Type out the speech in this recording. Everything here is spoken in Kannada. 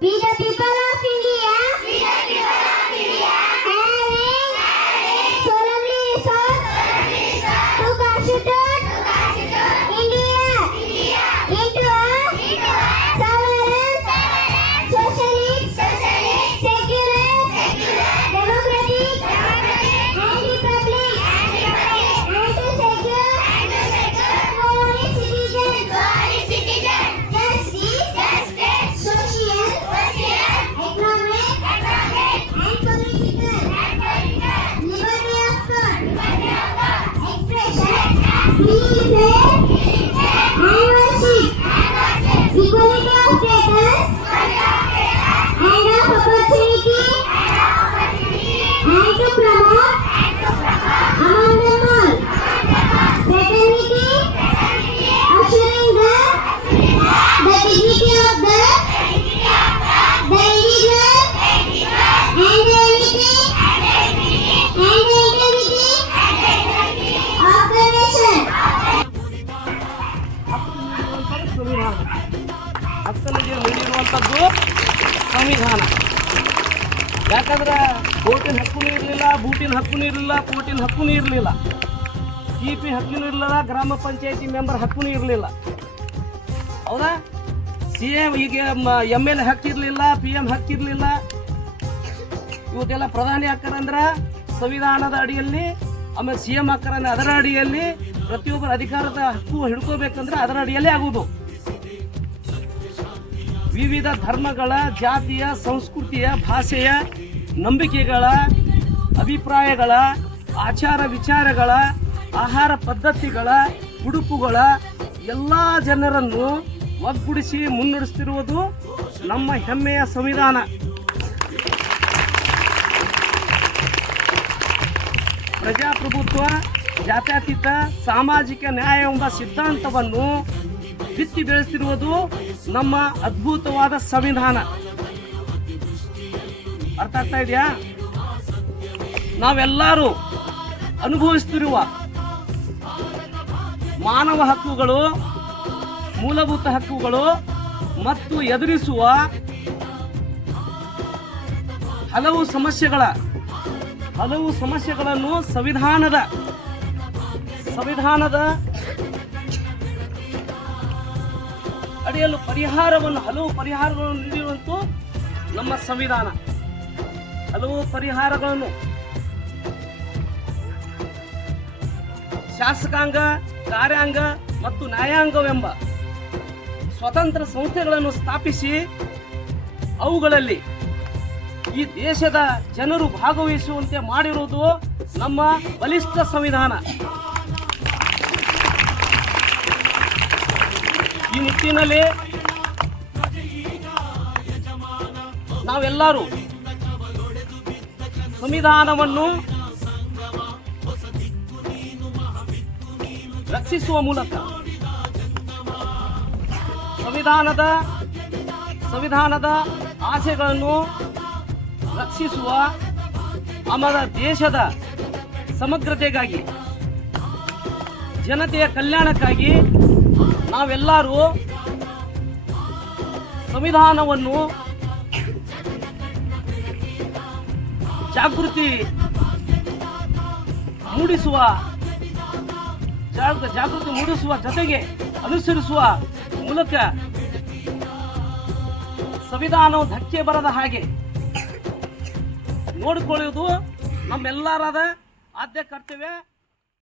We the people of India, having solemnly resolved to constitute India into a sovereign, socialist, secular, democratic, and republic, and to secure for its citizens justice, social, economic, and political liberty of thought, expression, belief, and worship, equality of status and of opportunity, and to promote among them all fraternity, assuring the dignity of the individual and the unity and the integrity of the nation. ಹಕ್ಕನಿಗೆ ನೀಡಿರುವಂಥದ್ದು ಸಂವಿಧಾನ. ಯಾಕಂದ್ರೆ ಓಟಿನ ಹಕ್ಕೂ ಇರಲಿಲ್ಲ, ಬೂಟಿನ ಹಕ್ಕೂ ಇರಲಿಲ್ಲ, ಕೋಟಿನ ಹಕ್ಕೂ ಇರಲಿಲ್ಲ, TP ಹಕ್ಕೂ ಇರಲಿಲ್ಲ, ಗ್ರಾಮ ಪಂಚಾಯತಿ ಮೆಂಬರ್ ಹಕ್ಕೂ ಇರಲಿಲ್ಲ. ಹೌದಾ? CM ಈಗ MLA ಹಕ್ಕಿರಲಿಲ್ಲ, PM ಹಕ್ಕಿರಲಿಲ್ಲ. ಇವತ್ತೆಲ್ಲ ಪ್ರಧಾನಿ ಹಾಕರಂದ್ರೆ ಸಂವಿಧಾನದ ಅಡಿಯಲ್ಲಿ, ಆಮೇಲೆ CM ಹಾಕರಂದ್ರೆ ಅದರ ಅಡಿಯಲ್ಲಿ, ಪ್ರತಿಯೊಬ್ಬರ ಅಧಿಕಾರದ ಹಕ್ಕು ಹಿಡ್ಕೋಬೇಕಂದ್ರೆ ಅದರ ಅಡಿಯಲ್ಲೇ ಆಗುವುದು. ವಿವಿಧ ಧರ್ಮಗಳ, ಜಾತಿಯ, ಸಂಸ್ಕೃತಿಯ, ಭಾಷೆಯ, ನಂಬಿಕೆಗಳ, ಅಭಿಪ್ರಾಯಗಳ, ಆಚಾರ ವಿಚಾರಗಳ, ಆಹಾರ ಪದ್ಧತಿಗಳ, ಉಡುಪುಗಳ ಎಲ್ಲ ಜನರನ್ನು ಒಗ್ಗೂಡಿಸಿ ಮುನ್ನಡೆಸುತ್ತಿರುವುದು ನಮ್ಮ ಹೆಮ್ಮೆಯ ಸಂವಿಧಾನ. ಪ್ರಜಾಪ್ರಭುತ್ವ, ಜಾತ್ಯತೀತ, ಸಾಮಾಜಿಕ ನ್ಯಾಯ ಎಂಬ ಸಿದ್ಧಾಂತವನ್ನು ಬಿತ್ತಿ ಬೆಳೆಸಿರುವುದು ನಮ್ಮ ಅದ್ಭುತವಾದ ಸಂವಿಧಾನ. ಅರ್ಥ ಆಗ್ತಾ ಇದೆಯಾ? ನಾವೆಲ್ಲರೂ ಅನುಭವಿಸುತ್ತಿರುವ ಮಾನವ ಹಕ್ಕುಗಳು, ಮೂಲಭೂತ ಹಕ್ಕುಗಳು ಮತ್ತು ಎದುರಿಸುವ ಹಲವು ಸಮಸ್ಯೆಗಳನ್ನು ಸಂವಿಧಾನದ ಅಡಿಯಲು ಹಲವು ಪರಿಹಾರಗಳನ್ನು ನೀಡಿರುವಂತೂ ನಮ್ಮ ಸಂವಿಧಾನ. ಹಲವು ಪರಿಹಾರಗಳನ್ನು ಶಾಸಕಾಂಗ, ಕಾರ್ಯಾಂಗ ಮತ್ತು ನ್ಯಾಯಾಂಗವೆಂಬ ಸ್ವತಂತ್ರ ಸಂಸ್ಥೆಗಳನ್ನು ಸ್ಥಾಪಿಸಿ ಅವುಗಳಲ್ಲಿ ಈ ದೇಶದ ಜನರು ಭಾಗವಹಿಸುವಂತೆ ಮಾಡಿರುವುದು ನಮ್ಮ ಬಲಿಷ್ಠ ಸಂವಿಧಾನ. ಈ ನಿಟ್ಟಿನಲ್ಲಿ ನಾವೆಲ್ಲರೂ ಸಂವಿಧಾನವನ್ನು ರಕ್ಷಿಸುವ ಮೂಲಕ ಸಂವಿಧಾನದ ಆಸೆಗಳನ್ನು ರಕ್ಷಿಸುವ, ಆಮೇಲೆ ದೇಶದ ಸಮಗ್ರತೆಗಾಗಿ, ಜನತೆಯ ಕಲ್ಯಾಣಕ್ಕಾಗಿ ನಾವೆಲ್ಲರೂ ಸಂವಿಧಾನವನ್ನು ಜಾಗೃತಿ ಮೂಡಿಸುವ ಜೊತೆಗೆ ಅನುಸರಿಸುವ ಮೂಲಕ ಸಂವಿಧಾನವು ಧಕ್ಕೆ ಬರದ ಹಾಗೆ ನೋಡಿಕೊಳ್ಳುವುದು ನಮ್ಮೆಲ್ಲರದ ಆದ್ಯ ಕರ್ತವ್ಯ.